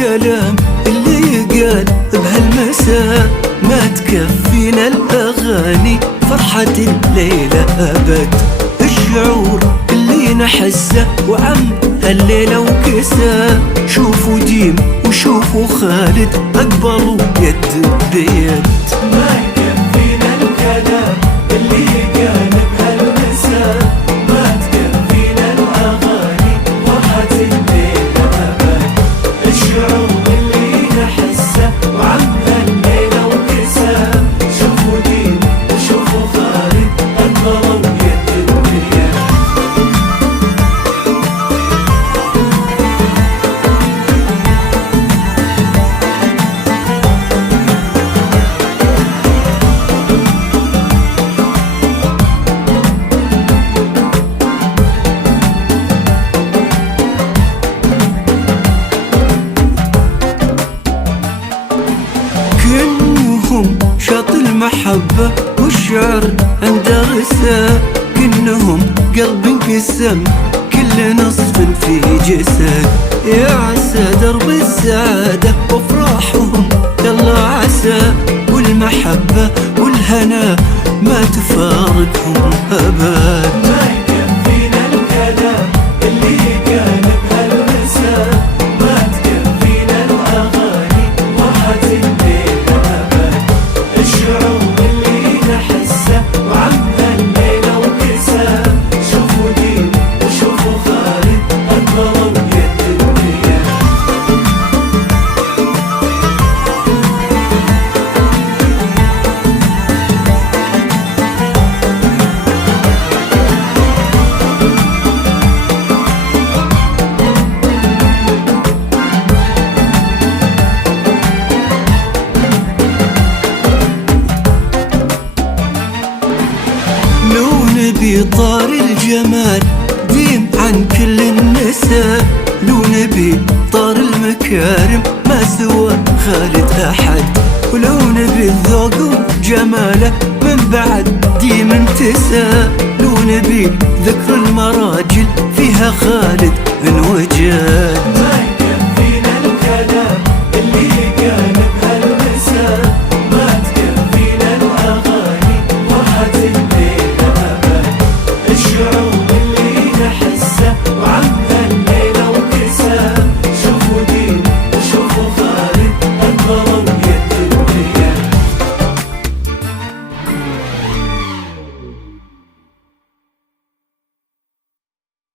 الكلام اللي يقال بهالمساء ما تكفينا الأغاني فرحة الليلة أبد. الشعور اللي نحسه وعم هالليلة وكسا، شوفوا ديم وشوفوا خالد أقبلوا يد بيد. ما يكفينا الكلام اللي يقال بهالمساء، ما تكفينا الأغاني فرحة الليلة أبد. الشعور اللي نحسه وعم هالليلة وكسا، شوفوا ديم وشوفوا خالد أقبلوا يد بيد. كأنهم شاط المحبة والشعر عنده غساء، كأنهم قلب انقسم كل نصف في جسد. يا عسى درب السعادة وافراحهم يلا عسى، والمحبة والهنا ما تفارقهم أبد. ما يكفينا الكلام اللي يقال بهالمساء، ما تكفينا الأغاني فرحة الليلة أبد. الشعور اللي نحسه وعم هالليلة وكسا، شوفوا ديم وشوفوا خالد أقبلوا يد بيد. لو نبي طار الجمال ديم عن كل النساء، لو نبي طار المكارم ما سوى خالد أحد، ولو نبي الذوق وجماله من بعد ديم انتسى، لو نبي ذكر المراجل فيها خالد انوجد.